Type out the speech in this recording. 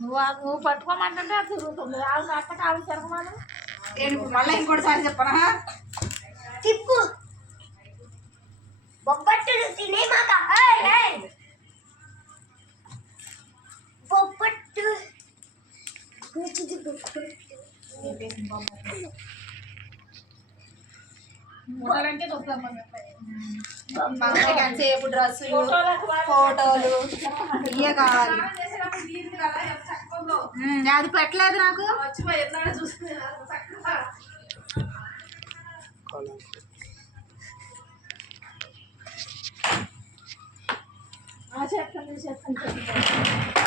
నువ్వు పట్టుకోమంటే తిరుగుతుంది అట్ట కాదు తిరగమాను మళ్ళీ ఇంకోటిసారి చెప్పనా తిప్పు బొబ్బట్టులు తినేమాక బొబ్బట్టు సేపు డ్రెస్సులు ఫోటోలు ఇవే కావాలి అది పెట్టలేదు నాకు చెప్పండి